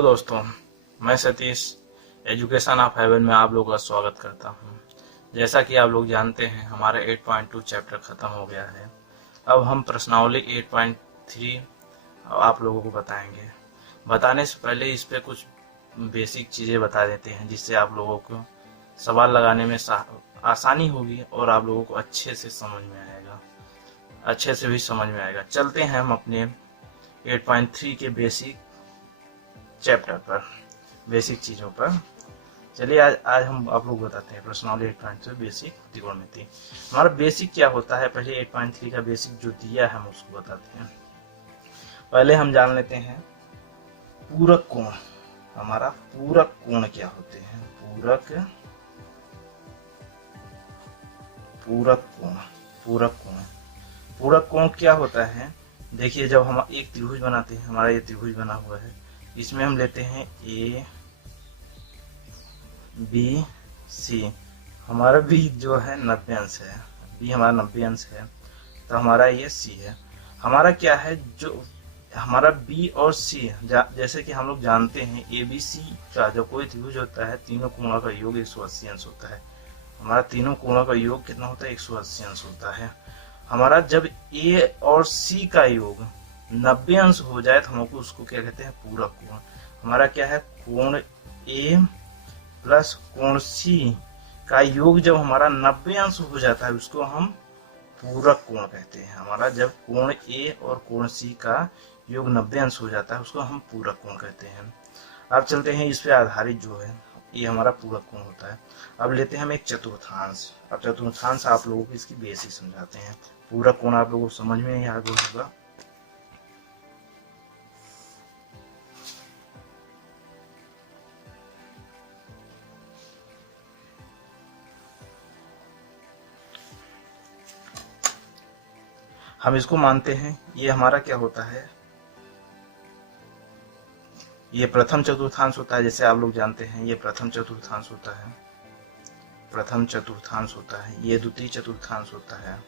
Hello दोस्तों, मैं Satish education of haven में आप लोगों का स्वागत करता हूं। जैसा कि आप लोग जानते हैं, हमारा 8.2 चैप्टर ख़त्म हो गया है। अब हम प्रश्नावली 8.3 आप लोगों को बताएंगे। बताने से पहले इस पे कुछ बेसिक चीज़ें बता देते हैं, जिससे आप लोगों को सवाल लगाने में आसानी होगी और आप लोगों को अच्छे से समझ में आएगा, अच्छे से भी समझ में आएगा। चलते हैं हम अपने 8.3 के बेसिक चैप्टर पर, बेसिक चीज़ों पर। चलिए आज हम आप लोग बताते हैं प्रश्नावली 8.3 बेसिक त्रिकोणमिति। हमारा बेसिक क्या होता है, पहले 8.3 का बेसिक जो दिया है हम उसको बताते हैं। पहले हम जान लेते हैं पूरक कोण। हमारा पूरक कोण क्या होते हैं? पूरक कोण क्या होता है? देखिए, जब हम एक त्रिभुज बनाते हैं, हमारा ये त्रिभुज बना हुआ है, इसमें हम लेते हैं ए बी सी। हमारा बी जो है 90 अंश है, बी हमारा 90 अंश है, तो हमारा ये सी है। हमारा क्या है, जो हमारा बी और सी, जैसे कि हम लोग जानते हैं ए बी सी का जो कोई त्रिभुज होता है, तीनों कोणों का योग 180 अंश होता है। हमारा तीनों कोणों का योग कितना होता है? 180 अंश होता है। हमारा जब ए और सी का योग 90 अंश हो जाए तो हमको उसको क्या कहते हैं? पूरक कोण। हमारा क्या है? कोण ए प्लस कोण सी का योग जब हमारा 90 अंश हो जाता है, उसको हम पूरक कोण कहते हैं। हमारा जब कोण ए और कोण सी का योग 90 अंश हो जाता है, उसको हम पूरक कोण कहते हैं। अब चलते हैं इस पे आधारित जो है, ये हमारा पूरक कोण होता है। अब लेते हैं हम एक चतुर्थांश। अब चतुर्थांश आप लोगों को इसकी बेसिक समझाते हैं। पूरक कोण आप लोगों को समझ में नहीं आ गया होगा। हम इसको मानते हैं, ये हमारा क्या होता है? ये प्रथम चतुर्थांश होता है। जैसे आप लोग जानते हैं, ये प्रथम चतुर्थांश होता है, प्रथम चतुर्थांश होता है। ये द्वितीय चतुर्थांश होता है,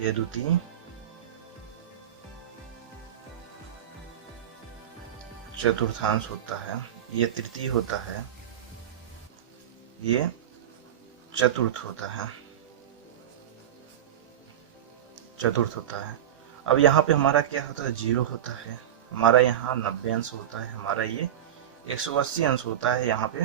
ये द्वितीय चतुर्थांश होता है। ये तृतीय होता है, ये चतुर्थ होता है, चतुर्थ होता है। अब यहाँ पे हमारा क्या होता है? 0 होता है। हमारा यहाँ 90 अंश होता है, हमारा ये 180 अंश होता है, यहाँ पे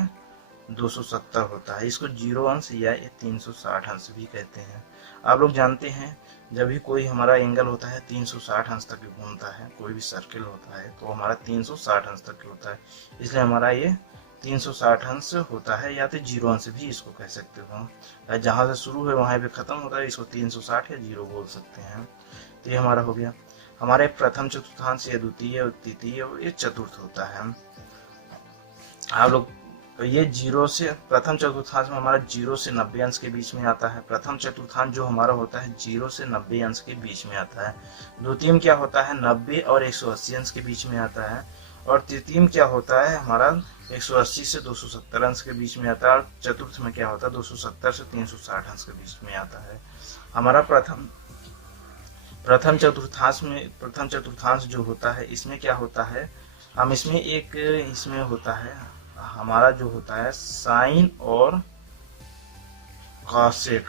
270 होता है। इसको 0 अंश या 360 अंश भी कहते हैं। आप लोग जानते हैं, जब भी कोई हमारा एंगल होता है 360 अंश तक घूमता है, कोई भी सर्किल होता है तो हमारा 360 अंश तक होता है, इसलिए हमारा ये 360 अंश होता है, या तो 0 अंश भी इसको कह सकते हो। जहां से शुरू है वहां पे खत्म होता है, इसको 360 या 0 बोल सकते हैं। तो ये हमारा हो गया। हमारे प्रथम चतुर्थांश, ये द्वितीय, तृतीय और ये चतुर्थ होता है। आप लोग ये 0 से, प्रथम चतुर्थांश में हमारा 0 से 90 अंश के बीच में आता है। प्रथम चतुर्थांश जो हमारा होता है 0 से 90 अंश के बीच में आता है। द्वितीय में क्या होता है? 90 और 180 अंश के बीच में आता है। और तृतीय में क्या होता है? हमारा 180 से 270 अंश के बीच में आता है। और चतुर्थ में क्या होता है? 270 से 360 अंश के बीच में आता है। हमारा प्रथम चतुर्थांश जो होता है, इसमें क्या होता है? हम इसमें इसमें होता है, हमारा जो होता है साइन और cosec,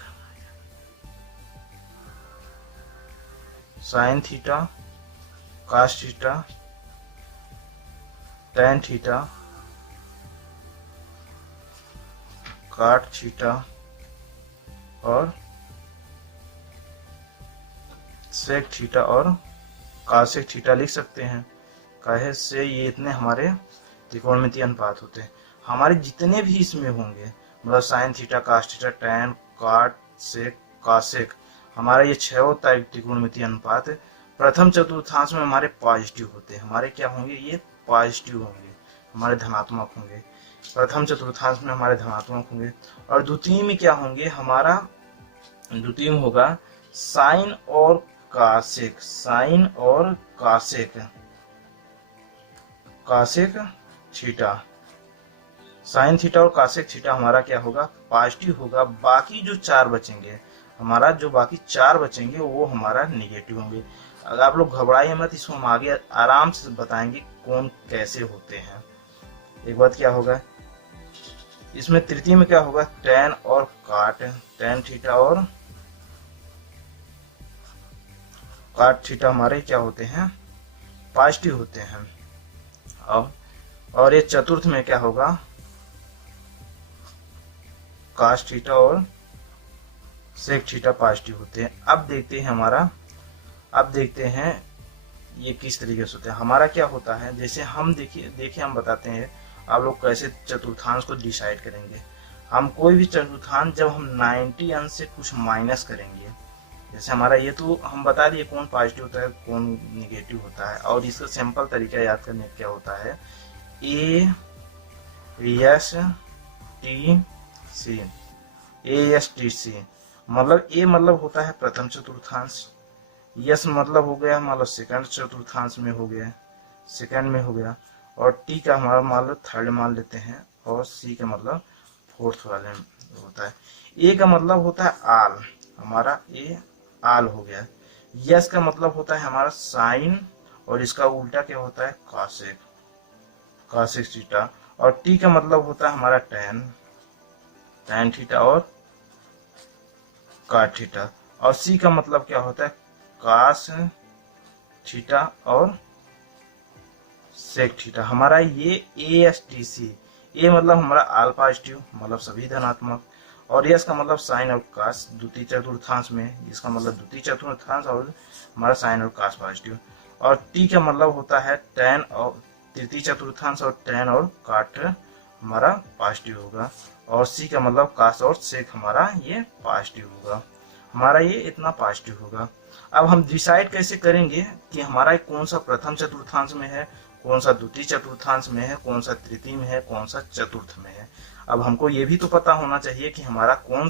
sine theta, cos theta, tan theta, cot theta और सेक थीटा और कॉसेक थीटा लिख सकते हैं। कहे से ये इतने हमारे त्रिकोणमितीय अनुपात होते हैं। हमारे जितने भी इसमें होंगे, मतलब sine theta, cos theta, tan, cot, sec, cosec, हमारा ये 6 त्रिकोणमितीय अनुपात प्रथम चतुर्थांश में हमारे पॉजिटिव होते हैं। हमारे क्या होंगे? ये पॉजिटिव होंगे, हमारे धनात्मक होंगे। प्रथम चतुर्थांश में हमारे धनात्मक होंगे। और द्वितीय में क्या होंगे? हमारा द्वितीय में होगा साइन और कॉसेक, साइन और cosec, cosec theta, sine theta और कॉसेक थीटा हमारा क्या होगा? पॉजिटिव होगा। बाकी जो 4 बचेंगे, हमारा जो बाकी 4 बचेंगे वो हमारा निगेटिव होंगे। अगर आप लोग घबराइए मत, इसको हम आगे आराम से बताएंगे कौन कैसे होते हैं। एक बात क्या होगा, इसमें तृतीय में क्या होगा, tan और काट, tan थीटा और काट थीटा हमारे क्या होते हैं, पॉजिटिव होते हैं। अब और ये चतुर्थ में क्या होगा, cos थीटा और sec थीटा पॉजिटिव होते हैं। अब देखते हैं हमारा, अब देखते हैं ये किस तरीके से होता है। हमारा क्या होता है, जैसे हम देखिए हम बताते हैं आप लोग कैसे चतुर्थांश को डिसाइड करेंगे। हम कोई भी चतुर्थांश जब हम 90 अंश से कुछ माइनस करेंगे, जैसे हमारा ये तो हम बता दिए कौन पॉजिटिव होता है कौन निगेटिव होता है, और इसका सिंपल तरीका याद करने का क्या होता है, A S T C, A S T C, मतलब ए मतलब होता है प्रथम चतुर्थांश, यस मतलब हो गया मान लो सेकंड चतुर्थांश में हो गया, सेकंड में हो गया, और टी का हमारा मान लो थर्ड मान लेते हैं, और सी का मतलब फोर्थ वाले में होता है। ए का मतलब होता है आल, हमारा ए आल हो गया। यस का मतलब होता है हमारा साइन, और इसका उल्टा क्या होता है, कॉसेक, कॉसेक थीटा। और टी का मतलब होता है हमारा टैन, टैन थीटा और कॉट थीटा। और सी का मतलब क्या होता है, कॉस थीटा और सेक थीटा। हमारा ये ए एस टी सी, ए मतलब हमारा आल पॉजिटिव मतलब सभी धनात्मक, और यस का मतलब साइन और कास द्वितीय चतुर्थांश में, इसका मतलब द्वितीय चतुर्थांश और हमारा साइन और कास पॉजिटिव। और टी का मतलब होता है टैन और तृतीय चतुर्थांश, और टैन और काट हमारा पॉजिटिव होगा। और सी का मतलब कास और सेक हमारा ये पॉजिटिव होगा, हमारा ये इतना पॉजिटिव होगा। अब हम डिसाइड कैसे करेंगे कि हमारा कौन सा प्रथम चतुर्थांश में है, कौन सा द्वितीय चतुर्थांश में है, कौन सा तृतीय में है, कौन सा चतुर्थ में है। अब हमको ये भी तो पता होना चाहिए कि हमारा कौन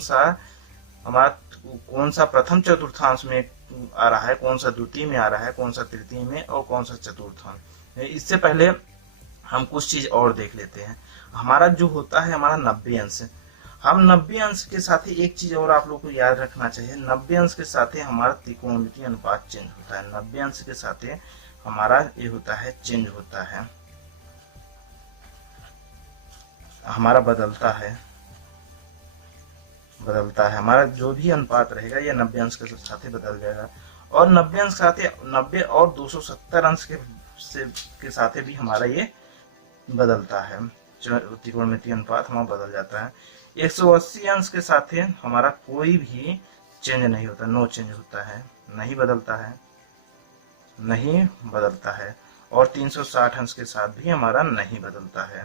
सा प्रथम चतुर्थांश में आ रहा है, कौन सा द्वितीय में आ रहा है, कौन सा तृतीय में, और कौन सा चतुर्थांश। इससे पहले हम कुछ चीज और देख लेते हैं। हमारा जो होता है हमारा 90 अंश, हम 90 अंश के साथ ही एक चीज और आप लोग को याद रखना चाहिए, 90 अंश के साथ ही हमारा त्रिकोणमितीय अनुपात चेंज होता है। 90 अंश के साथ हमारा ये होता है चेंज होता है, हमारा बदलता है हमारा जो भी अनुपात रहेगा ये 90 अंश के साथ ही बदल जाएगा। और 90 अंश के साथ 90 और 270 अंश के साथ भी हमारा ये बदलता है, त्रिकोणमितीय अनुपात हमारा बदल जाता है। 180 अंश के साथ हमारा कोई भी चेंज नहीं होता, नो चेंज होता है, नहीं बदलता है, नहीं बदलता है। और 360 अंश के साथ भी हमारा नहीं बदलता है,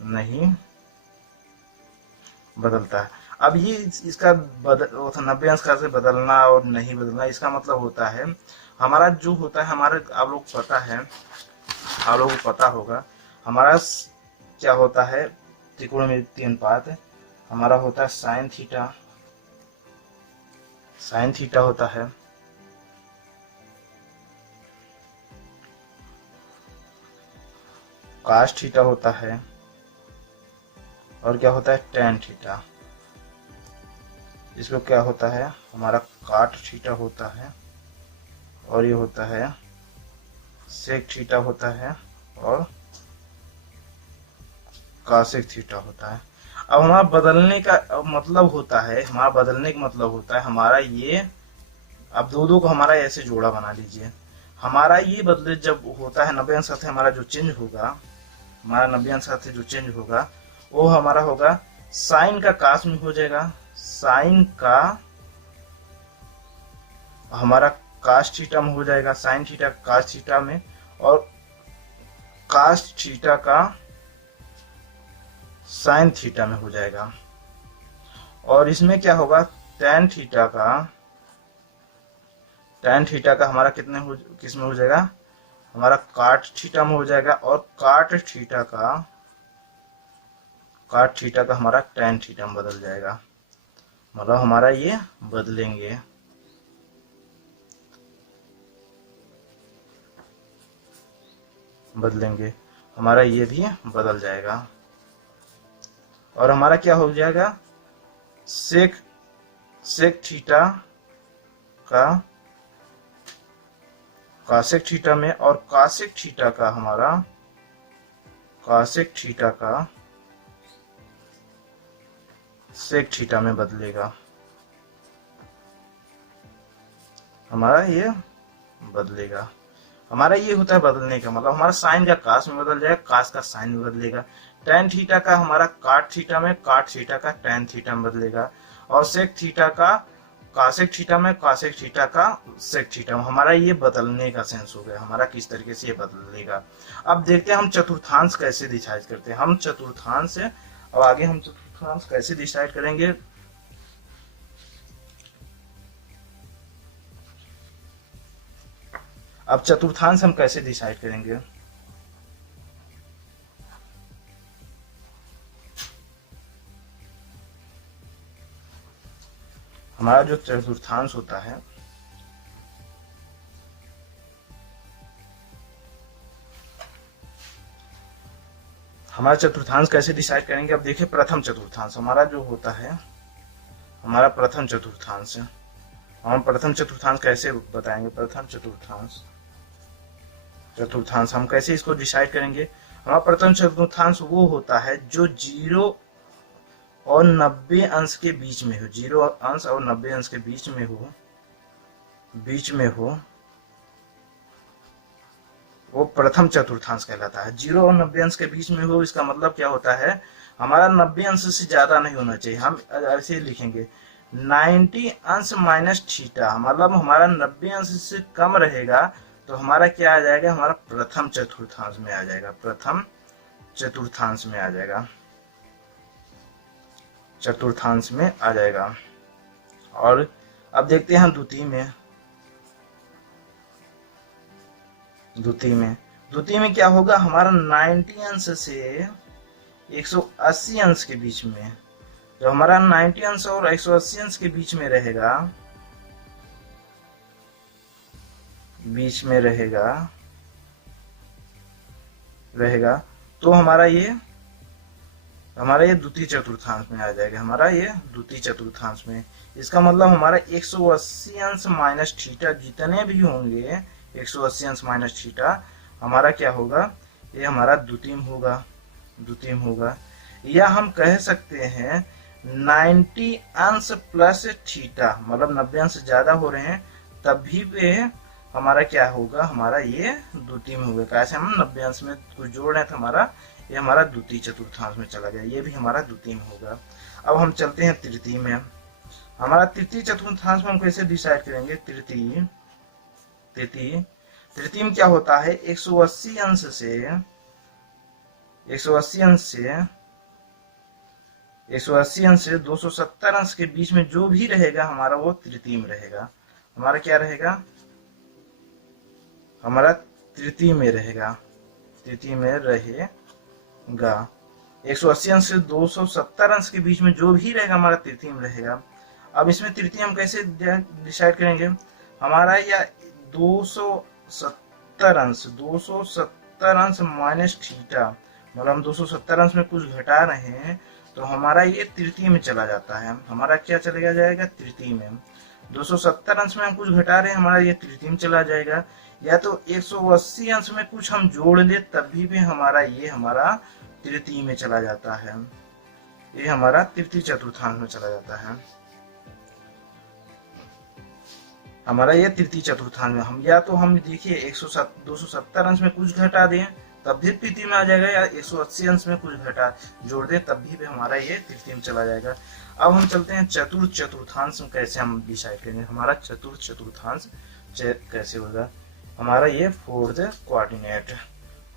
नहीं बदलता है। अब ये इसका 90 अंश का से बदलना और नहीं बदलना, इसका मतलब होता है हमारा जो होता है, हमारे आप लोग पता है, आप लोगों को पता होगा हमारा क्या होता है, त्रिकोणमितीय अनुपात हमारा होता है साइन थीटा, साइन थीटा होता है, कास थीटा होता है, और क्या होता है टैन थीटा। इसको क्या होता है हमारा काट थीटा होता है, और ये होता है सेक थीटा होता है, और कासेक थीटा होता है। अब हमारा बदलने का मतलब होता है, हमारा बदलने का मतलब होता है हमारा ये, अब दो को हमारा ऐसे जोड़ा बना लीजिए, हमारा ये बदले जब होता है 90 अंश साथ हमारा जो चेंज होगा, हमारा 90 अंश साथ जो चेंज होगा वो हमारा होगा साइन का कास में हो जाएगा, साइन का हमारा कास थीटा में हो जाएगा, साइन थीटा कास थीटा में, और कास थीटा का साइन थीटा में हो जाएगा। और इसमें क्या होगा, टैन थीटा का हमारा किस में हो जाएगा, हमारा काट थीटा में हो जाएगा, और काट थीटा का हमारा टैन थीटा में बदल जाएगा, मतलब हमारा ये बदलेंगे हमारा ये भी बदल जाएगा। और हमारा क्या हो जाएगा, सेक थीटा का कासेक थीटा में, और कासेक थीटा का हमारा कॉसेक थीटा का सेक थीटा में बदलेगा, हमारा ये बदलेगा। हमारा ये होता है बदलने का मतलब हमारा साइन का कास में बदल जाएगा, कास का साइन में बदलेगा। टेन थीटा का हमारा काट थीटा में, काट थीटा का टेन थीटा में बदलेगा। और सेक थीटा का कासेक थीटा में, कासेक थीटा का सेक थीटा में। हमारा ये बदलने का सेंस हो गया, हमारा किस तरीके से ये बदलेगा। अब देखते हैं हम चतुर्थांश कैसे डिसाइड करते हैं। हम चतुर्थांश से अब आगे हम चतुर्थांश कैसे डिसाइड करेंगे। अब चतुर्थांश हम कैसे डिसाइड करेंगे। हमारा जो चतुर्थांश होता है, हमारा चतुर्थांश कैसे डिसाइड करेंगे। अब देखिए प्रथम चतुर्थांश हमारा जो होता है, हमारा प्रथम चतुर्थांश है। हम प्रथम चतुर्थांश कैसे बताएंगे। प्रथम चतुर्थांश हम कैसे इसको डिसाइड करेंगे। हमारा प्रथम चतुर्थांश वो होता है जो 0 और 90 अंश के बीच में हो, 0 अंश और 90 अंश के बीच में हो, वो प्रथम चतुर्थांश कहलाता है। 0 और 90 अंश के बीच में हो, इसका मतलब क्या होता है, हमारा 90 अंश से ज्यादा नहीं होना चाहिए। हम ऐसे लिखेंगे 90 अंश माइनस थीटा, मतलब हमारा 90 अंश से कम रहेगा तो हमारा क्या आ जाएगा, हमारा प्रथम चतुर्थांश में आ जाएगा, प्रथम चतुर्थांश में आ जाएगा, चतुर्थांश में आ जाएगा। और अब देखते हैं हम द्वितीय में। द्वितीय में क्या होगा, हमारा 90 अंश से 180 अंश के बीच में, जो हमारा 90 अंश और 180 अंश के बीच में रहेगा, तो हमारा ये द्वितीय चतुर्थांश में आ जाएगा, हमारा ये द्वितीय चतुर्थांश में। इसका मतलब हमारा 180 अंश माइनस थीटा जितने भी होंगे, 180 अंश माइनस थीटा हमारा क्या होगा, ये हमारा द्वितीय होगा। या हम कह सकते हैं 90 अंश प्लस थीटा, मतलब 90 अंश ज्यादा हो रहे हैं तब भी वे हमारा क्या होगा, हमारा ये द्वितीय में होगा। कैसे, हम 90 अंश में कुछ जोड़ रहे हैं तो ये हमारा द्वितीय चतुर्थांश में चला गया, ये भी हमारा द्वितीय में होगा। अब हम चलते हैं तृतीय में। हमारा तृतीय चतुर्थांश में हम कैसे डिसाइड करेंगे। तृतीय में क्या होता है, 180 अंश से 270 अंश के बीच में जो भी रहेगा हमारा वो तृतीय में रहेगा। हमारा क्या रहेगा, हमारा तृतीय में रहेगा। 180 अंश से 270 अंश के बीच में जो भी रहेगा हमारा तृतीय में रहेगा। अब इसमें तृतीय हम कैसे डिसाइड करेंगे। हमारा या 270 अंश माइनस थीटा, मतलब हम 270 अंश में कुछ घटा रहे हैं तो हमारा ये तृतीय में चला जाता है। हमारा क्या चलेगा जाएगा, तृतीय में। 270 अंश में हम कुछ घटा रहे हैं, हमारा ये तृतीय में चला जाएगा। या तो 180 अंश में कुछ हम जोड़ ले तब भी हमारा ये हमारा तृतीय में चला जाता है, ये हमारा तृतीय चतुर्थांश में चला जाता है। हमारा ये तृतीय चतुर्थांश में हम या तो हम देखिए 270 अंश में कुछ घटा दें तब भी तृतीय में आ जाएगा, या 180 अंश में कुछ घटा जोड़ दें तब भी हमारा ये तृतीय में चला जाएगा। अब हम चलते हैं चतुर्थ चतुर्थांश में कैसे हम डिसाइड करेंगे। हमारा चतुर्थ चतुर्थांश कैसे होगा, हमारा ये फोर्थ कोऑर्डिनेट,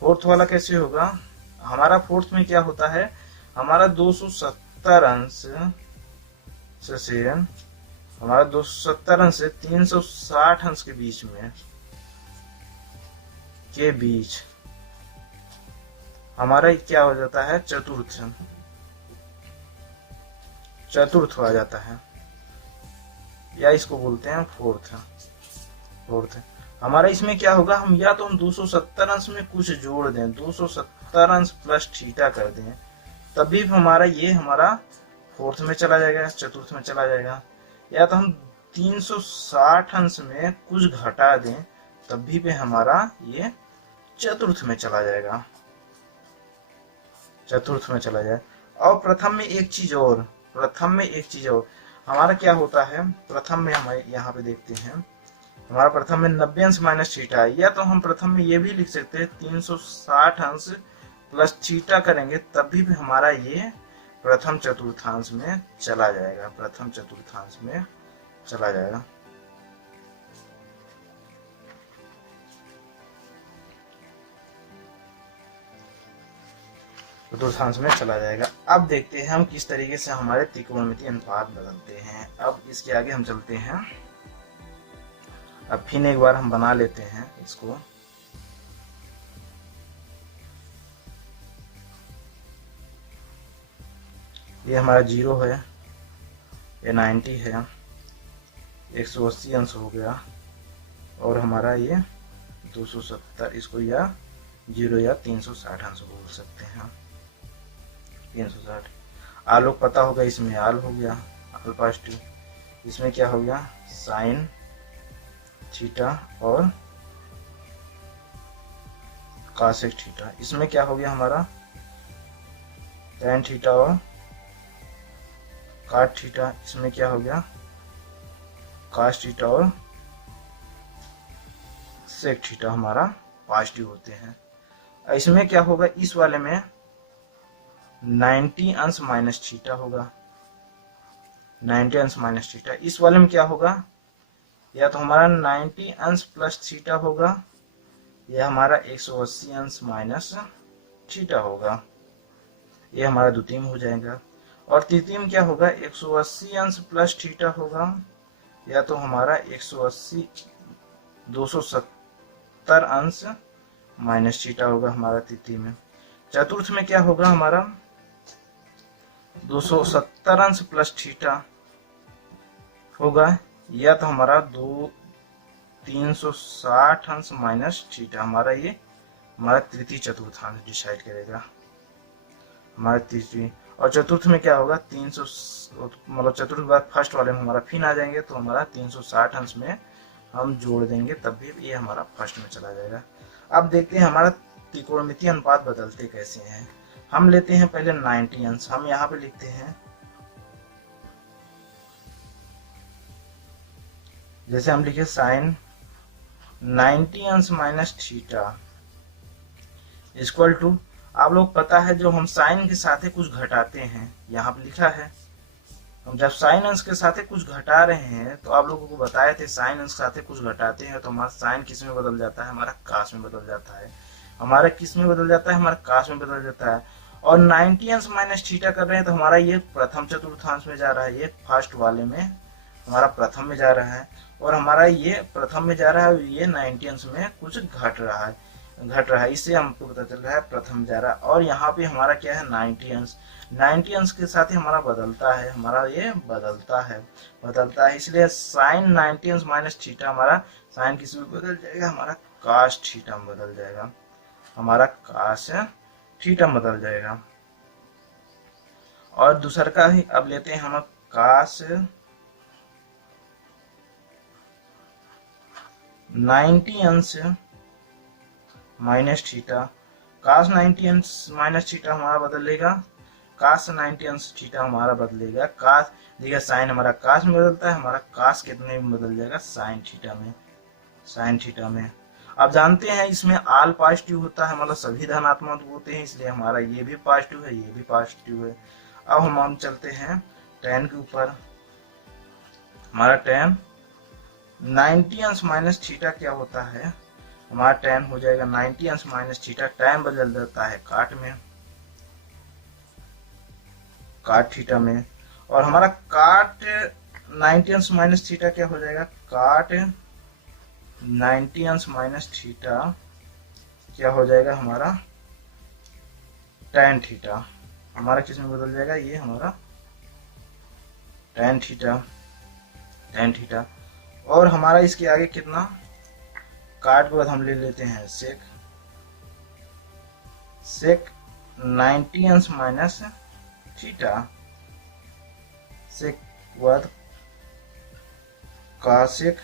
फोर्थ वाला कैसे होगा। हमारा फोर्थ में क्या होता है, हमारा 270 अंश से हमारा 270 अंश से 360 अंश के बीच हमारा क्या हो जाता है, चतुर्थ हो जाता है, या इसको बोलते हैं फोर्थ। हमारा इसमें क्या होगा, हम या तो हम 270 अंश में कुछ जोड़ दें, 270 अंश प्लस थीटा कर दें तब भी हमारा ये हमारा फोर्थ में चला जाएगा, चतुर्थ में चला जाएगा। या तो हम 360 अंश में कुछ घटा दें, तब भी हमारा ये चतुर्थ में चला जाएगा। चतुर्थ में चला जाए। और प्रथम में एक चीज और, हमारा क्या होता है प्रथम में, हम यहाँ पे देखते हैं हमारा प्रथम में 90 अंश माइनस थीटा है, या तो हम प्रथम में ये भी लिख सकते हैं 360 अंश प्लस थीटा करेंगे तब भी हमारा ये प्रथम चतुर्थांश में चला जाएगा, प्रथम चतुर्थांश में चला जाएगा। चतुर्थांश में चला जाएगा। अब देखते हैं हम किस तरीके से हमारे त्रिकोणमितीय अनुपात बदलते हैं। अब इसके आगे हम चलते हैं। अब फिर एक बार हम बना लेते हैं इसको। ये हमारा 0 है, ये 90 है, 180 अंश हो गया, और हमारा ये 270, इसको या 0 या 360 अंश बोल सकते हैं। 360 आलोक पता होगा, इसमें आल हो गया, आल पॉजिटिव, इसमें क्या हो गया साइन थीटा और कॉसेक थीटा, इसमें क्या हो गया हमारा tan थीटा और cot थीटा, इसमें क्या हो गया cos थीटा और sec थीटा हमारा पॉजिटिव होते हैं। इसमें क्या होगा, इस वाले में 90 अंश माइनस थीटा होगा, 90 अंश माइनस थीटा। इस वाले में क्या होगा, या तो हमारा 90 अंश प्लस थीटा होगा, यह हमारा 180 अंश माइनस थीटा होगा, ये हमारा द्वितीय हो जाएगा। और तृतीय में क्या होगा, 180 अंश प्लस थीटा होगा, या तो हमारा 180 270 अंश माइनस थीटा होगा हमारा तृतीय में। चतुर्थ में क्या होगा हमारा 270 अंश प्लस थीटा होगा, या तो हमारा 360 अंश माइनस थीटा, हमारा ये हमारा तृतीय चतुर्थांश डिसाइड करेगा हमारा तृतीय। और चतुर्थ में क्या होगा 300, मतलब चतुर्थ बार फर्स्ट वाले में हमारा फिन आ जाएंगे, तो हमारा 360 अंश में हम जोड़ देंगे तब भी ये हमारा फर्स्ट में चला जाएगा। अब देखते हैं हमारा त्रिकोणमितीय अनुपात बदलते कैसे हैं। हम लेते हैं पहले 90 अंश, हम यहाँ पे लिखते हैं, जैसे हम लिखे साइन 90 अंश माइनस थीटा इक्वल टू, आप लोग पता है जो हम साइन के साथ कुछ घटाते हैं, यहाँ पे लिखा है हम जब साइन अंश के साथ कुछ घटा रहे हैं, तो आप लोगों को बताए थे साइन अंश के साथ कुछ घटाते हैं तो हमारा साइन किस में बदल जाता है, हमारा कास में बदल जाता है, हमारा किस में बदल जाता है, हमारा कास में बदल जाता है। और 90 अंश माइनस थीटा कर रहे हैं तो हमारा ये प्रथम चतुर्थांश में जा रहा है, ये फर्स्ट वाले में हमारा प्रथम में जा रहा है, और हमारा ये प्रथम में जा रहा है, ये 90 अंश में कुछ घट रहा है, इससे हमको पता चल रहा है प्रथम जा रहा है। और यहाँ पे हमारा क्या है 90 अंश, 90 अंश के साथ ही हमारा बदलता है, हमारा ये बदलता है, इसलिए साइन 90 अंश माइनस थीटा, हमारा साइन किस में बदल जाएगा, हमारा कास थीटा में बदल जाएगा, हमारा कास थीटा में बदल जाएगा। और दूसरा का ही अब लेते हैं हम कास 90 अंश माइनस थीटा, कास 90 अंश माइनस थीटा हमारा बदलेगा, कास 90 अंश थीटा हमारा बदलेगा, कास देखिए साइन हमारा कास में बदलता है, हमारा कास कितने में बदल जाएगा साइन थीटा में। अब जानते हैं इसमें आल पॉजिटिव होता है, मतलब सभी धनात्मक होते हैं, इसलिए हमारा ये भी पॉजिटिव है, ये भी पॉजिटिव है। अब हम चलते हैं tan के ऊपर, हमारा tan 90 अंश माइनस थीटा क्या होता है, हमारा tan हो जाएगा 90 अंश माइनस थीटा, tan बदल जाता है काट में, काट थीटा में, और हमारा काट 90 अंश माइनस थीटा क्या हो जाएगा, काट 90 अंश माइनस थीटा क्या हो जाएगा हमारा tan थीटा, हमारा किस में बदल जाएगा, ये हमारा tan थीटा। और हमारा इसके आगे कितना, काट के बाद हम ले लेते हैं सेक 90 अंश माइनस थीटा, सेक बाद कासेक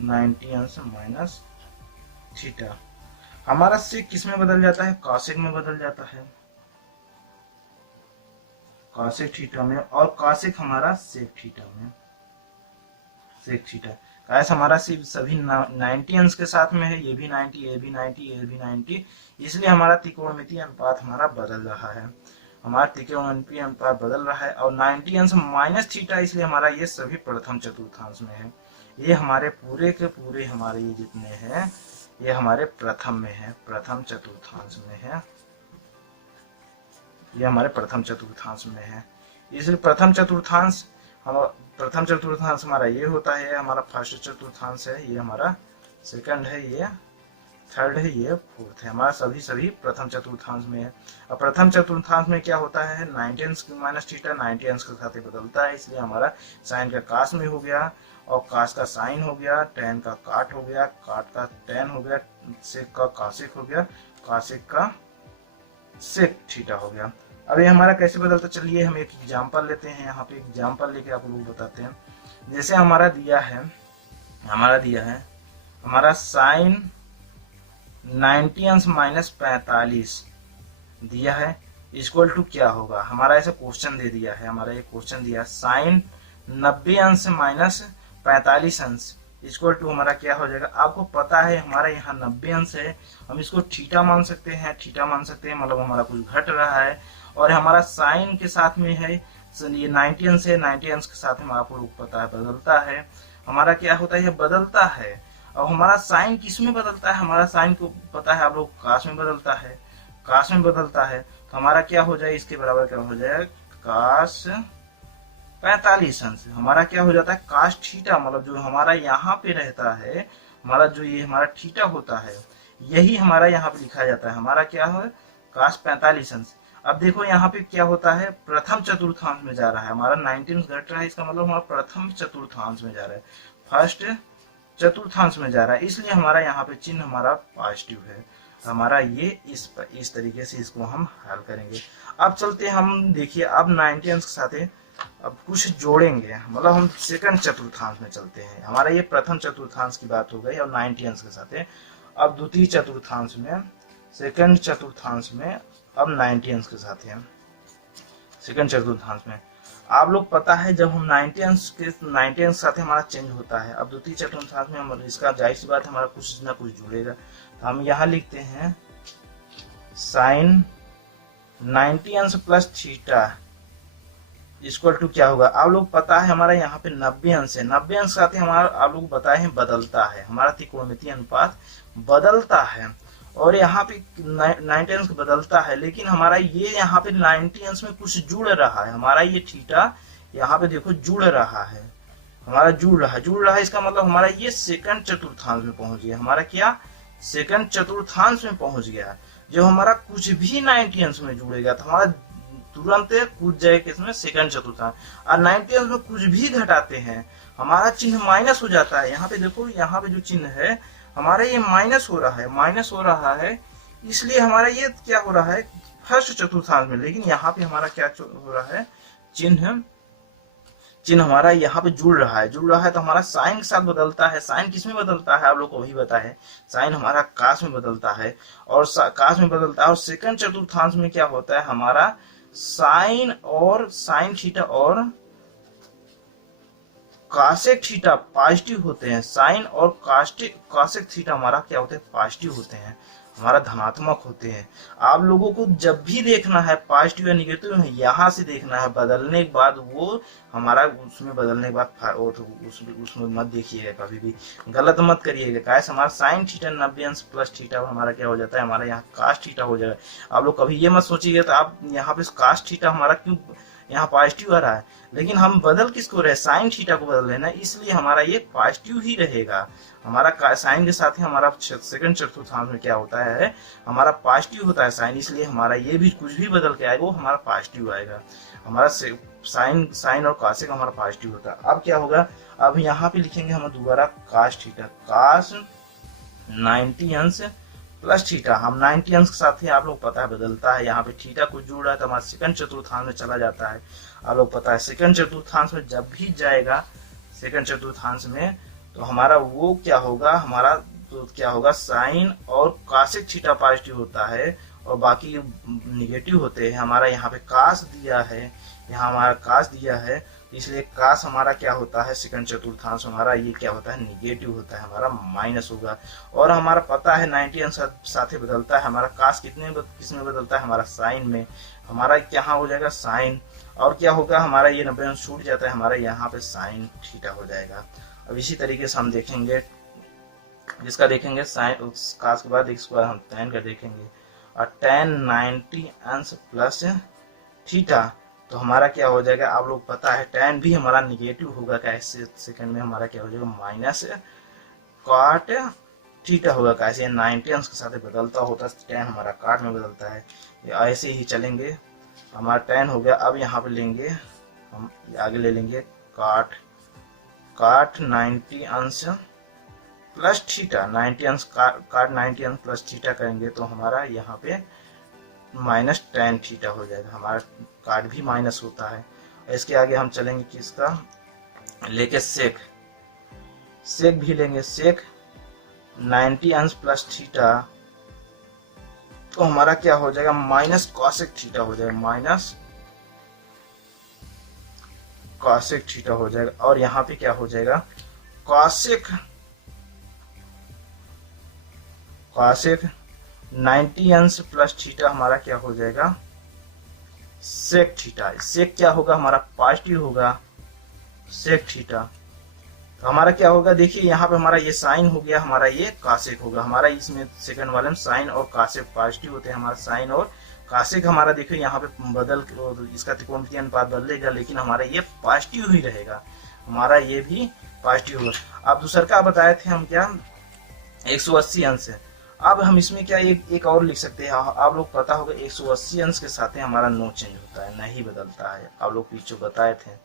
90 अंश माइनस थीटा, हमारा सेक किस में बदल जाता है, कासेक में बदल जाता है, कॉसेक थीटा में, और कॉसेक हमारा सेक थीटा में, सेक थीटा। गाइस हमारा सभी 90 अंश के साथ में है, ये भी 90, ये भी 90, ये भी 90, इसलिए हमारा त्रिकोणमितीय अनुपात हमारा बदल रहा है, हमारा त्रिकोणमितीय अनुपात बदल रहा है। और 90 अंश माइनस थीटा, इसलिए हमारा ये सभी प्रथम चतुर्थांश में है। ये हमारे पूरे के पूरे हमारे ये जितने हैं ये हमारे प्रथम में है, प्रथम चतुर्थांश में है, ये हमारे प्रथम चतुर्थांश में है। इसलिए प्रथम चतुर्थांश हमारा ये होता है, हमारा फर्स्ट चतुर्थांश है, ये हमारा सेकंड है, ये थर्ड है, ये फोर्थ है। हमारा सभी प्रथम चतुर्थांश में है। अब प्रथम चतुर्थांश में क्या होता है, 90 अंश माइनस थीटा 90 अंश के साथ बदलता है, इसलिए हमारा साइन का कास में हो गया, और कास का साइन हो गया, टेन का काट हो गया, काट का टेन हो गया, सेक का कासेक हो गया, कासेक का सेक थीटा हो गया। अब ये हमारा कैसे बदलता, चलिए हम एक एग्जांपल लेते हैं, यहाँ पे एग्जांपल लेके आप लोग बताते हैं। जैसे हमारा दिया है हमारा साइन 90 अंश माइनस 45 दिया है, इक्वल टू क्या होगा, हमारा ऐसे क्वेश्चन दे दिया है, हमारा ये क्वेश्चन दिया साइन 90 अंश माइनस 45 अंश इक्वल टू हमारा क्या हो जाएगा। आपको पता है हमारा यहाँ 90 अंश है, हम इसको थीटा मान सकते हैं, मतलब हमारा कुछ घट रहा है, और हमारा साइन के साथ में है, ये 90 अंश है, 90 अंश के साथ में आपको पता है बदलता है, हमारा क्या होता है, बदलता है। अब हमारा साइन किस में बदलता है, हमारा साइन को पता है आप लोग काश में बदलता है, काश में बदलता है, तो हमारा क्या हो जाए, इसके बराबर क्या हो जाए, काश 45 अंश, हमारा क्या हो जाता है, काश थीटा, मतलब जो हमारा यहाँ पे रहता है, हमारा जो ये हमारा थीटा होता है, यही हमारा यहाँ पे लिखा जाता है, हमारा क्या है, काश 45 अंश। अब देखो यहाँ पे क्या होता है, प्रथम चतुर्थांश में जा रहा है, हमारा 19 घट रहा है, इसका मतलब हमारा प्रथम चतुर्थांश में जा रहा है, फर्स्ट चतुर्थांश में जा रहा है, इसलिए हमारा यहाँ पे चिन्ह हमारा पॉजिटिव है। हमारा ये इस तरीके से इसको हम हल करेंगे। अब चलते हम देखिए, अब 90 अंश के साथ अब कुछ जोड़ेंगे, मतलब हम सेकंड चतुर्थांश में चलते हैं। हमारा ये प्रथम चतुर्थांश की बात हो गई, और 90 अंश के साथ अब द्वितीय चतुर्थांश में, सेकंड चतुर्थांश में, अब 90 अंश के साथ है सेकंड चतुर्थांश में। आप लोग पता है जब हम 90 अंश के साथ हमारा चेंज होता है, अब द्वितीय चतुर्थांश में हम इसका जाहिर सी बात हमारा कुछ ना कुछ जुड़ेगा, तो हम यहाँ लिखते हैं साइन 90 अंश प्लस थीटा इक्वल टू क्या होगा। आप लोग पता है हमारा यहाँ पे 90 अंश है, 90 अंश साथ ही हमारा आप लोग बताए हैं बदलता है, हमारा त्रिकोणमितीय अनुपात बदलता है, और यहाँ पे 90 अंश बदलता है, लेकिन हमारा ये यहाँ पे 90 अंश में कुछ जुड़ रहा है, हमारा ये थीटा यहाँ पे देखो जुड़ रहा है, हमारा जुड़ रहा है, इसका मतलब हमारा ये सेकंड चतुर्थांश में पहुंच गया, हमारा क्या सेकंड चतुर्थांश में पहुंच गया। जो हमारा कुछ भी 90 अंश में जुड़ेगा तो हमारा तुरंत कूद जाएगा इसमें सेकंड चतुर्थांश, और 90 अंश में कुछ भी घटाते हैं हमारा चिन्ह माइनस हो जाता है। यहाँ पे देखो, यहाँ पे जो चिन्ह है हमारा ये माइनस हो रहा है, इसलिए हमारा ये क्या हो रहा है फर्स्ट चतुर्थांश में, लेकिन यहाँ पे हमारा क्या हो रहा है, चिन्ह हमारा यहाँ पे जुड़ रहा है, तो हमारा साइन के साथ बदलता है। साइन किस में बदलता है आप लोग को वही बताए, साइन हमारा काश में बदलता है, और काश में बदलता है, और सेकंड चतुर्थांश में क्या होता है, हमारा साइन थीटा और कासेक थीटा पॉजिटिव होते हैं, साइन और कासेक थीटा हमारा क्या होते हैं, पॉजिटिव होते हैं, हमारा धनात्मक होते हैं। आप लोगों को जब भी देखना है पॉजिटिव या निगेटिव यहाँ से देखना है, बदलने के बाद वो हमारा उसमें बदलने के बाद उसमें मत देखिएगा, कभी भी गलत मत करिएगा। कैसे हमारा साइन थीटा 90 अंश प्लस थीटा हमारा क्या हो जाता है, हमारा यहाँ काश थीटा हो जाएगा। आप लोग कभी ये मत सोचिएगा तो आप यहाँ पे काश थीटा हमारा क्यों यहाँ पॉजिटिव आ रहा है, लेकिन हम बदल किसको रहे, साइन थीटा को बदल लेना, इसलिए हमारा ये पॉजिटिव ही रहेगा। हमारा साइन के साथ ही हमारा सेकंड चतुर्थांश में क्या होता है, हमारा पॉजिटिव होता है साइन, इसलिए हमारा ये भी कुछ भी बदल के आएगा वो हमारा पॉजिटिव आएगा। हमारा साइन और कासेक हमारा पॉजिटिव होता है। अब क्या होगा, अब यहाँ पे लिखेंगे हम दोबारा काश थीटा, काश 90 अंश प्लस थीटा, हम 90 अंश के साथ ही आप लोग पता है बदलता है, यहाँ पे थीटा कुछ जुड़ रहा है तो हमारा सेकंड चतुर्थांश में चला जाता है। आप लोग पता है सेकंड चतुर्थांश में जब भी जाएगा सेकंड चतुर्थांश में तो हमारा वो क्या होगा, हमारा तो क्या होगा, साइन और कासेक थीटा पॉजिटिव होता है, और बाकी निगेटिव होते हैं। हमारा यहाँ पे काश दिया है, यहाँ हमारा काश दिया है, इसलिए काश हमारा क्या होता है, सेकंड चतुर्थांश हमारा ये क्या होता है, निगेटिव होता है, हमारा माइनस होगा। और हमारा पता है 90 अंश साथ बदलता है, हमारा काश किसमें बदलता है, हमारा साइन में। हमारा क्या हो जाएगा, साइन, और क्या होगा, हमारा ये 90 अंश छूट जाता है, हमारा यहाँ पे साइन थीटा हो जाएगा। अब इसी तरीके से हम देखेंगे, जिसका देखेंगे साइन काश के बाद इसके बाद हम tan का देखेंगे, और tan 90 अंश प्लस थीटा, तो हमारा क्या हो जाएगा, आप लोग पता है tan भी हमारा निगेटिव होगा, कैसे सेकंड में हमारा क्या हो जाएगा, माइनस कॉट थीटा होगा। कैसे 90 अंश के साथ बदलता होता है, tan हमारा कॉट में बदलता है। ऐसे ही चलेंगे, हमारा tan हो गया। अब यहाँ पे लेंगे हम, आगे ले लेंगे कॉट 90 अंश प्लस थीटा, 90 अंश कॉट 90 अंश प्लस थीटा करेंगे तो हमारा यहाँ पे माइनस tan थीटा हो जाएगा। हमारा कॉट भी माइनस होता है। इसके आगे हम चलेंगे किसका लेके, सेक भी लेंगे, सेक 90 अंश प्लस थीटा, तो हमारा क्या हो जाएगा, माइनस कॉसेक थीटा हो जाएगा, माइनस कॉसेक थीटा हो जाएगा। और यहाँ पे क्या हो जाएगा, कॉसेक 90 अंश प्लस थीटा हमारा क्या हो जाएगा, सेक थीटा। सेक क्या होगा, हमारा पॉजिटिव होगा, सेक थीटा। तो हमारा क्या होगा, देखिए यहाँ पे हमारा ये साइन हो गया, हमारा ये कासेक होगा। हमारा इसमें सेकंड वाले में साइन और कासेक पॉजिटिव होते हैं, हमारा साइन और कासेक हमारा देखिए यहाँ पे बदल, इसका त्रिकोणमितीय अनुपात बदलेगा, लेकिन हमारा ये पॉजिटिव ही रहेगा, हमारा ये भी पॉजिटिव होगा। अब दूसरा का बताए थे हम क्या, 180 अंश है। अब हम इसमें क्या एक और लिख सकते हैं, आप लोग पता होगा 180 अंश के साथ हमारा नो चेंज होता है, नहीं बदलता है। आप लोग पीछे बताए थे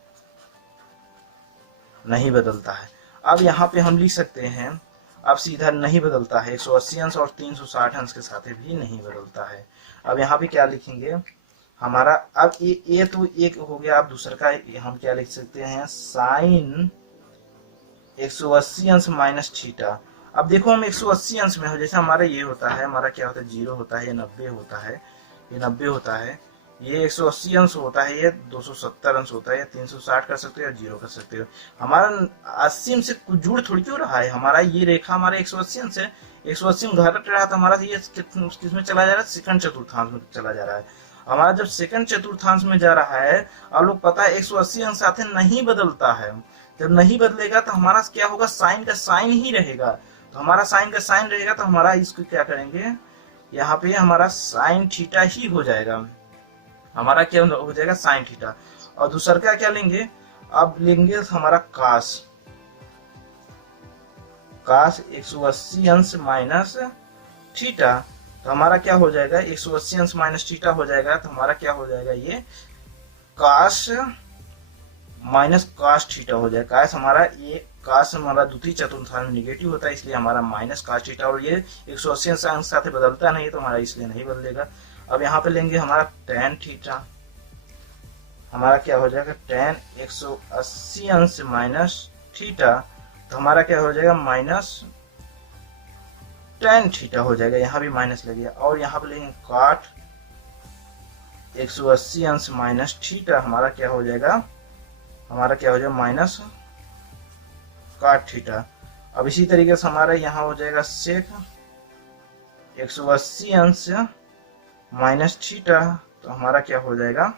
नहीं बदलता है। अब यहाँ पे हम लिख सकते हैं, अब सीधा नहीं बदलता है, 180 अंश और 360 अंश के साथ भी नहीं बदलता है। अब यहाँ पे क्या लिखेंगे हमारा, अब ये तो एक हो गया। अब दूसरा का हम क्या लिख सकते हैं, साइन 180 अंश माइनस थीटा। अब देखो हम 180 अंश में हो, जैसे हमारा ये होता है, हमारा क्या होता है, 0 होता है, ये 90 होता है, ये 90 होता है, ये 180 अंश होता है, ये 270 अंश होता है, ये 360 कर सकते हो या 0 कर सकते हो। हमारा 80 से कुछ जुड़ थोड़ी क्यों रहा है, हमारा ये रेखा हमारा 180 अंश है, 180 में घट रहा था, हमारा ये किसमें चला जा रहा है, सेकंड चतुर्थांश में चला जा रहा है। हमारा जब सेकंड चतुर्थांश में जा रहा है, आप लोग पता है 180 अंश साथ नहीं बदलता है। जब नहीं बदलेगा तो हमारा क्या होगा, साइन का साइन ही रहेगा। तो हमारा साइन का साइन रहेगा, तो हमारा इसको क्या करेंगे, यहाँ पे हमारा साइन थीटा ही हो जाएगा, हमारा क्या हो जाएगा, साइन थीटा। और दूसरा का क्या लेंगे, अब लेंगे हमारा काश 180 अंश माइनस थीटा, तो हमारा क्या हो जाएगा, 180 अंश माइनस थीटा हो जाएगा। तो हमारा क्या हो जाएगा, ये काश माइनस काश थीटा हो जाएगा। काश हमारा ये काश हमारा द्वितीय चतुर्थांश में निगेटिव होता है, इसलिए हमारा माइनस काश थीटा, और ये 180 अंश साथ बदलता नहीं है, तो हमारा इसलिए नहीं बदलेगा। अब यहाँ पे लेंगे हमारा tan थीटा, हमारा क्या हो जाएगा, tan 180 अंश माइनस थीटा, तो हमारा क्या हो जाएगा, माइनस tan थीटा हो जाएगा, यहाँ भी माइनस लगेगा। और यहाँ पे लेंगे cot 180 अंश माइनस थीटा, हमारा क्या हो जाएगा, माइनस cot थीटा। अब इसी तरीके से हमारा यहाँ हो जाएगा sec 180 अंश माइनस थीटा, तो हमारा क्या हो जाएगा,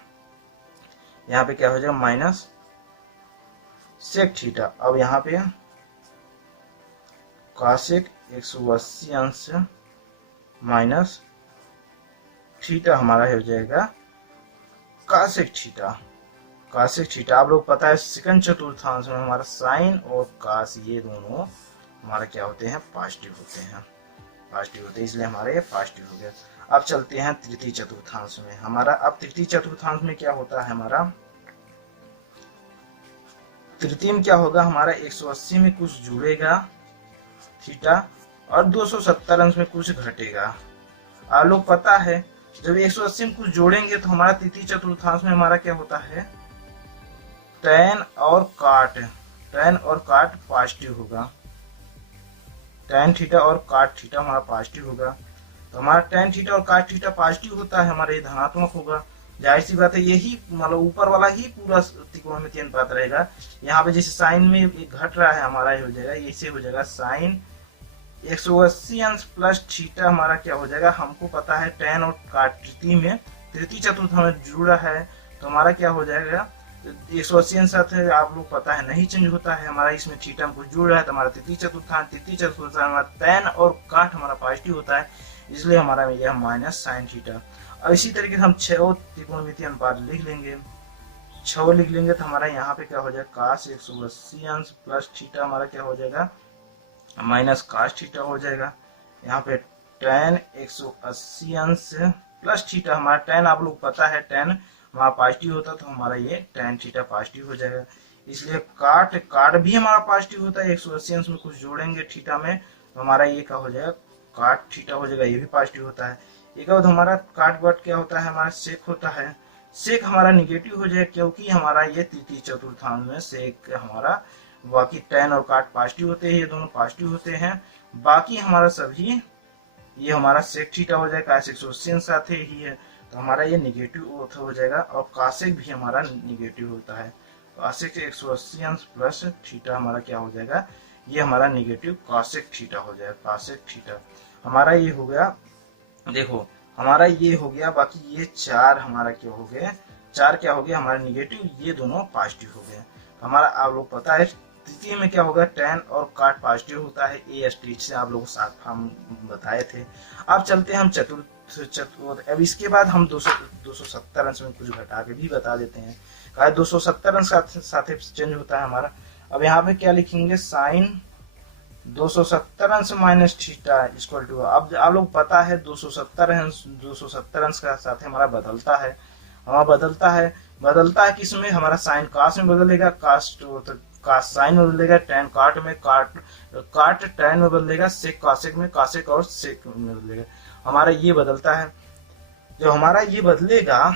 यहाँ पे क्या हो जाएगा, माइनस सेक थीटा। अब यहाँ पे cosec 180 अंश माइनस थीटा हमारा हो जाएगा cosec थीटा। आप लोग पता है सेकंड चतुर्थांश में हमारा साइन और कास ये दोनों हमारा क्या होते हैं, पॉजिटिव होते हैं, इसलिए हमारा ये पॉजिटिव हो गया। अब चलते हैं तृतीय चतुर्थांश में। हमारा अब तृतीय चतुर्थांश में क्या होता है, हमारा तृतीय में क्या होगा, हमारा 180 में कुछ जुड़ेगा थीटा और 270 अंश में कुछ घटेगा। आप लोग पता है जब 180 में कुछ जोड़ेंगे तो हमारा तृतीय चतुर्थांश में हमारा क्या होता है, tan और cot पॉजिटिव होगा, tan थीटा और cot थीटा हमारा पॉजिटिव होगा। तो हमारा टेन थीटा और काट थीटा पॉजिटिव होता है, हमारा ये धनात्मक होगा। जाहिर सी बात है यही मतलब ऊपर वाला ही पूरा त्रिकोणमितीय अनुपात रहेगा। यहाँ पे जैसे साइन में घट रहा है हमारा, ये हो जाएगा, ऐसे हो जाएगा साइन 180 अंश प्लस थीटा हमारा क्या हो जाएगा, हमको पता है टेन और काट तृतीय में तृतीय चतुर्थ हमें जुड़ा है, तो हमारा क्या हो जाएगा 180 अंश है, आप लोग पता है नहीं चेंज होता है, हमारा इसमें थीटा हमको जुड़ रहा है, तो हमारा तृतीय चतुर्थांश हमारा टेन और काट हमारा पॉजिटिव होता है, इसलिए हमारा यह माइनस साइन थीटा। अब इसी तरीके से हम 6 त्रिकोणमितीय अनुपात लिख लेंगे, 6 लिख लेंगे तो हमारा यहाँ पे क्या हो जाएगा काश 180 अंश प्लस थीटा हमारा क्या हो जाएगा माइनस काश थीटा हो जाएगा। यहाँ पे टेन 180 अंश प्लस थीटा, हमारा टेन आप लोग पता है टेन हमारा पॉजिटिव होता, तो हमारा ये टेन थीटा पॉजिटिव हो जाएगा। इसलिए काट भी हमारा पॉजिटिव होता है, 180 अंश में कुछ जोड़ेंगे थीटा में तो हमारा ये क्या हो जाएगा काट थीटा हो जाएगा, ये भी पॉजिटिव होता है। एक बाद हमारा काट बट क्या होता है, हमारा सेक होता है, सेक हमारा निगेटिव हो जाएगा क्योंकि हमारा ये तृतीय चतुर्थांश में सेक हमारा, बाकी टेन और काट पॉजिटिव होते हैं, ये दोनों पॉजिटिव होते हैं, बाकी हमारा सभी ये हमारा सेक थीटा हो जाएगा, 180 साथ ही है, तो हमारा ये निगेटिव हो जाएगा। और कासेक भी हमारा निगेटिव होता है, कासेक 180 अंश प्लस थीटा हमारा क्या हो जाएगा, ये हमारा निगेटिव कासेक थीटा हो जाएगा, कासेक थीटा हमारा ये हो गया। देखो हमारा ये हो गया, बाकी ये 4 हमारा क्या हो गया, 4 क्या हो गया हमारा निगेटिव, ये दोनों पॉजिटिव हो गए। हमारा आप लोग पता है तृतीय में क्या होगा टेन और काट पॉजिटिव होता है, ए स्ट्रीट से आप लोग साथ हम बताए थे। अब चलते हैं हम चतुर्थ। अब इसके बाद हम 270 अंश में कुछ घटा के भी बता देते हैं, 270 अंश साथ चेंज होता है हमारा। अब यहाँ पे क्या लिखेंगे साइन 270 अंश माइनस थीटा इक्वल टू, अब आप लोग पता है 270 अंश का साथ हमारा बदलता है, बदलता है किसमें, हमारा साइन कास में बदलेगा, कास साइन में बदलेगा, टेन काट में, काट टेन में बदलेगा, सेक कासेक में, कासेक और सेक में बदलेगा, हमारा ये बदलता है। जो हमारा ये बदलेगा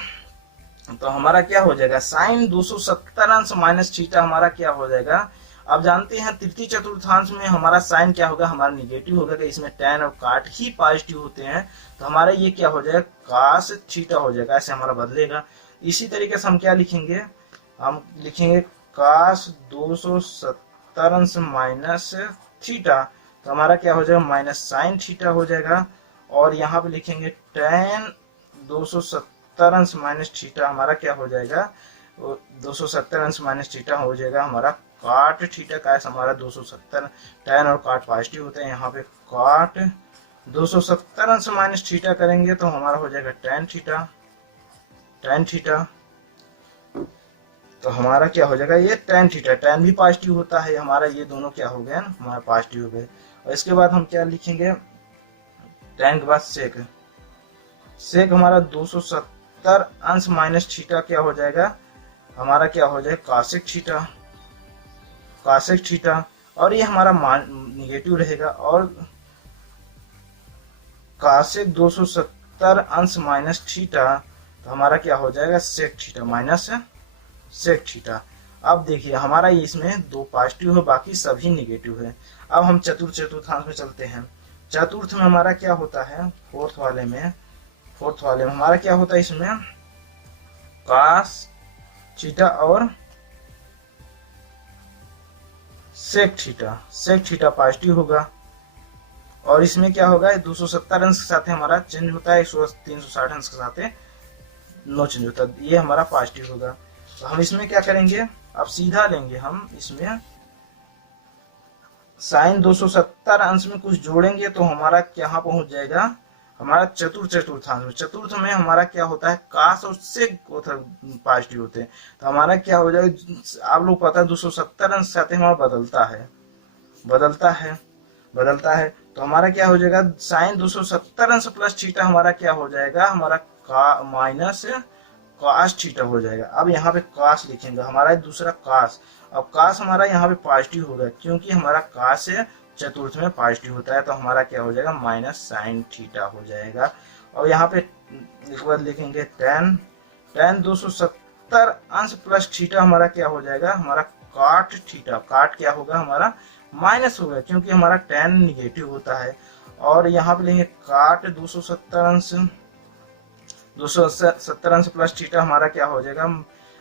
तो हमारा क्या हो जाएगा साइन 270 अंश माइनस थीटा हमारा क्या हो जाएगा। अब जानते हैं तृतीय चतुर्थांश में हमारा साइन क्या होगा, हमारा निगेटिव होगा, कि इसमें टेन और काट ही पॉजिटिव होते हैं, तो हमारा ये क्या हो जाएगा कास थीटा हो जाएगा, ऐसे हमारा बदलेगा। इसी तरीके से हम क्या लिखेंगे, हम लिखेंगे कास 270 अंश माइनस थीटा, तो हमारा क्या हो जाएगा माइनस साइन थीटा हो जाएगा। और यहाँ पे लिखेंगे टेन 270 अंश माइनस थीटा, हमारा क्या हो जाएगा 270 अंश माइनस थीटा हो जाएगा हमारा काट थीटा का, हमारा 270 टेन और काट पॉजिटिव होते हैं, यहाँ पे काट 270 अंश माइनस थीटा करेंगे तो हमारा हो जाएगा टेन थीटा, तो हमारा क्या हो जाएगा ये टेन थीटा, टेन भी पॉजिटिव होता है, हमारा ये दोनों क्या हो गए हमारा पॉजिटिव हो गए। और इसके बाद हम क्या लिखेंगे टेन के बाद सेक हमारा 270 अंश माइनस थीटा क्या हो जाएगा हमारा क्या हो जाएगा कासेक थीटा, और ये हमारा निगेटिव रहेगा, और कासेक 270 अंश माइनस थीटा तो हमारा क्या हो जाएगा sec theta minus sec theta. अब देखिए हमारा इसमें 2 पॉजिटिव है, बाकी सभी निगेटिव है। अब हम चतुर्थांश में चलते हैं। चतुर्थ में हमारा क्या होता है, फोर्थ वाले में हमारा क्या होता है, इसमें कास थीटा और सेक थीटा पॉजिटिव होगा, और इसमें क्या होगा 270 अंश के साथ हमारा चेंज होता है, 360 अंश के साथ नो चेंज होता है, ये हमारा पॉजिटिव होगा। तो हम इसमें क्या करेंगे, अब सीधा लेंगे हम इसमें साइन 270 अंश में कुछ जोड़ेंगे तो हमारा यहाँ पहुंच जाएगा हमारा चतुर्थांश में। चतुर्थ में हमारा क्या होता है कास और सेक पॉजिटिव होते हैं, तो हमारा क्या हो जाएगा आप लोग पता है 270 अंश साथ हमारा बदलता है, तो हमारा क्या हो जाएगा साइन 270 अंश प्लस थीटा हमारा क्या हो जाएगा हमारा माइनस कास थीटा हो जाएगा। अब यहाँ पे कास लिखेंगे, हमारा दूसरा कास, अब कास हमारा यहाँ पे पॉजिटिव होगा क्योंकि हमारा कास चतुर्थ में पॉजिटिव होता है, तो हमारा क्या हो जाएगा माइनस साइन थीटा हो जाएगा। और यहाँ पे एक बार लिखेंगे टेन 270 अंश प्लस थीटा हमारा क्या हो जाएगा हमारा काट थीटा, काट क्या होगा हमारा माइनस होगा क्योंकि हमारा टेन निगेटिव होता है, और यहाँ पे लेंगे काट 270 अंश, 270 अंश प्लस थीटा हमारा क्या हो जाएगा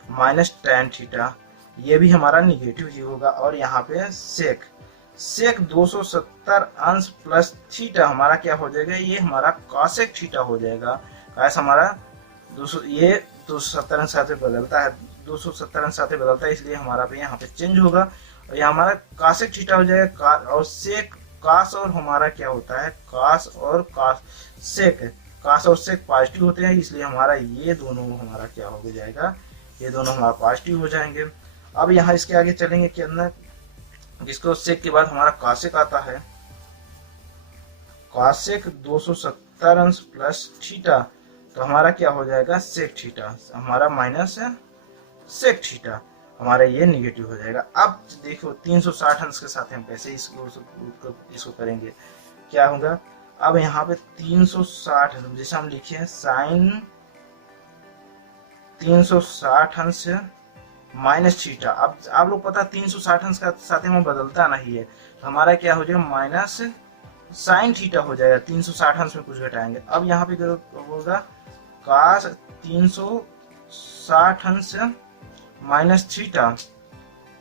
माइनस tan थीटा, ये भी हमारा निगेटिव ही होगा। और यहाँ पे सेक 270 अंश प्लस थीटा हमारा क्या हो जाएगा, ये हमारा कॉसेक थीटा हो जाएगा। कैसे हमारा 200 ये 270 अंश साथ बदलता है, 270 अंश साथ बदलता है, इसलिए हमारा पे यहाँ पे चेंज होगा और यहाँ हमारा कॉसेक थीटा हो जाएगा। और सेक कास और हमारा क्या होता है कास और सेक, कास और सेक पॉजिटिव होते हैं, इसलिए हमारा ये दोनों हमारा क्या हो जाएगा, ये दोनों हमारा पॉजिटिव हो जाएंगे। अब यहाँ इसके आगे चलेंगे कि अंदर जिसको सेक के बाद हमारा कॉसेक आता है, कॉसेक 270 अंश प्लस थीटा, तो हमारा क्या हो जाएगा सेक थीटा, हमारा माइनस सेक थीटा, हमारा ये निगेटिव हो जाएगा। अब देखो 360 अंश के साथ हम कैसे इसको करेंगे, क्या होगा। अब यहाँ पे 360 जैसे हम लिखे हैं साइन 360 अंश माइनस थीटा। अब आप लोग पता 360 अंश का साथ में बदलता नहीं है, तो हमारा क्या हो जाएगा माइनस साइन थीटा हो जाएगा, 360 अंश में कुछ घटाएंगे। अब यहाँ पे होगा कास 360 अंश माइनस थीटा,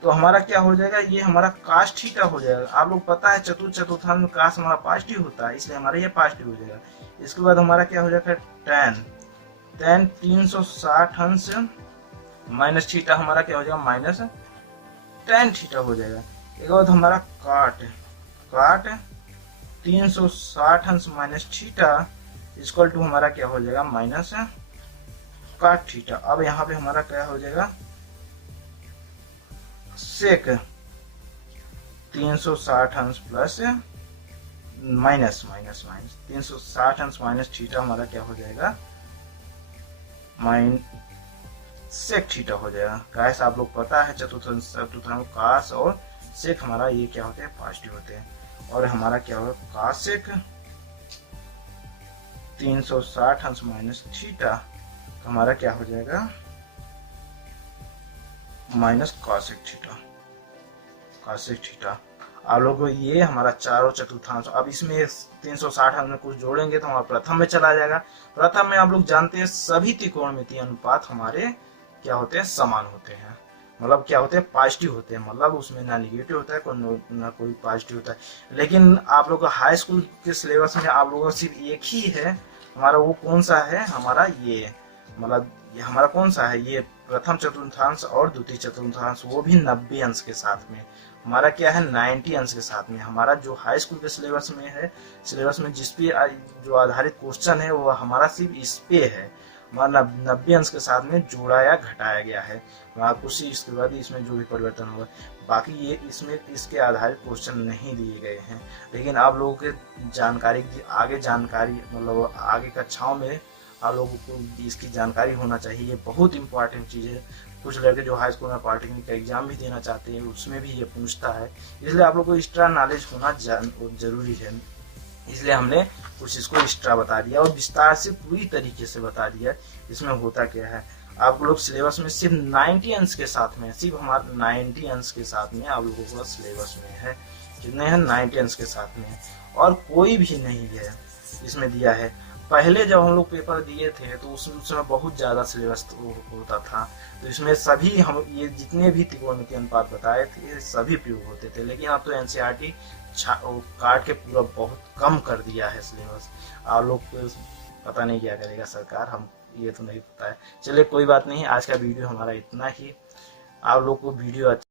तो हमारा क्या हो जाएगा, ये हमारा कास थीटा हो जाएगा। आप लोग पता है चतुर्थांश में कास हमारा पॉजिटिव होता है, इसलिए हमारा ये पॉजिटिव हो जाएगा। इसके बाद हमारा क्या हो जाएगा tan 360 अंश माइनस थीटा, हमारा क्या हो जाएगा माइनस tan थीटा हो जाएगा। एक बाद हमारा काट 360 अंश माइनस थीटा इक्वल टू हमारा क्या हो जाएगा माइनस काट थीटा। अब यहाँ पे हमारा क्या हो जाएगा सेक 360 अंश प्लस माइनस 360 अंश माइनस थीटा, हमारा क्या हो जाएगा सेक थीटा हो जाएगा। कैसे आप लोग पता है चतुर्थांश कास और सेक हमारा ये क्या होते हैं पॉजिटिव होते हैं। और हमारा क्या होगा कासेक 360 अंश माइनस थीटा, तो हमारा क्या हो जाएगा माइनस कॉसेक थीटा। आप लोग को ये हमारा चारों चतुर्थांश, अब इसमें 360 हम कुछ जोड़ेंगे तो हमारा प्रथम में चला जाएगा। प्रथम में आप लोग जानते हैं सभी त्रिकोणमितीय अनुपात हमारे क्या होते हैं समान होते हैं, मतलब क्या होते हैं पॉजिटिव होते हैं, मतलब उसमें ना निगेटिव होता है ना कोई पॉजिटिव होता है। लेकिन आप लोग हाई स्कूल के सिलेबस में आप लोगों का सिर्फ एक ही है हमारा, वो कौन सा है हमारा ये, मतलब ये हमारा कौन सा है ये प्रथम चतुर्थांश और द्वितीय चतुर्थांश, वो भी 90 अंश के साथ में। हमारा क्या है 90 अंश के साथ में। हमारा जो हाई स्कूल के सिलेबस में है, सिलेबस में जिस पे जो आधारित क्वेश्चन है वो हमारा सिर्फ इस पे है, हमारा 90 अंश के साथ में जोड़ा या घटाया गया है। कुछ इसके बाद इसमें जो भी परिवर्तन होगा, बाकी ये इसमें इसके आधारित क्वेश्चन नहीं दिए गए हैं। लेकिन आप लोगों के जानकारी आगे जानकारी मतलब आगे कक्षाओं में आप लोगों को इसकी जानकारी होना चाहिए, ये बहुत इंपॉर्टेंट चीज़ है। कुछ लड़के जो हाई स्कूल में पॉलिटेक्निक का एग्जाम भी देना चाहते हैं उसमें भी ये पूछता है, इसलिए आप लोग को एक्स्ट्रा नॉलेज होना जरूरी है। इसलिए हमने कुछ इसको एक्स्ट्रा बता दिया और विस्तार से पूरी तरीके से बता दिया इसमें होता क्या है। आप लोग सिलेबस में सिर्फ 90 अंश के साथ में, सिर्फ हमारा 90 अंश के साथ में आप लोगों का सिलेबस में है, कितने हैं 90 अंश के साथ में, और कोई भी नहीं है इसमें दिया है। पहले जब हम लोग पेपर दिए थे तो उसमें बहुत ज़्यादा सिलेबस होता था, तो इसमें सभी हम ये जितने भी त्रिकोणमितीय अनुपात बताए थे सभी प्रयोग होते थे। लेकिन अब तो एनसीईआरटी काट के पूरा बहुत कम कर दिया है सिलेबस। आप लोग को पता नहीं क्या करेगा सरकार, हम ये तो नहीं पता है। चलिए कोई बात नहीं, आज का वीडियो हमारा इतना ही। आप लोग को वीडियो अच्छा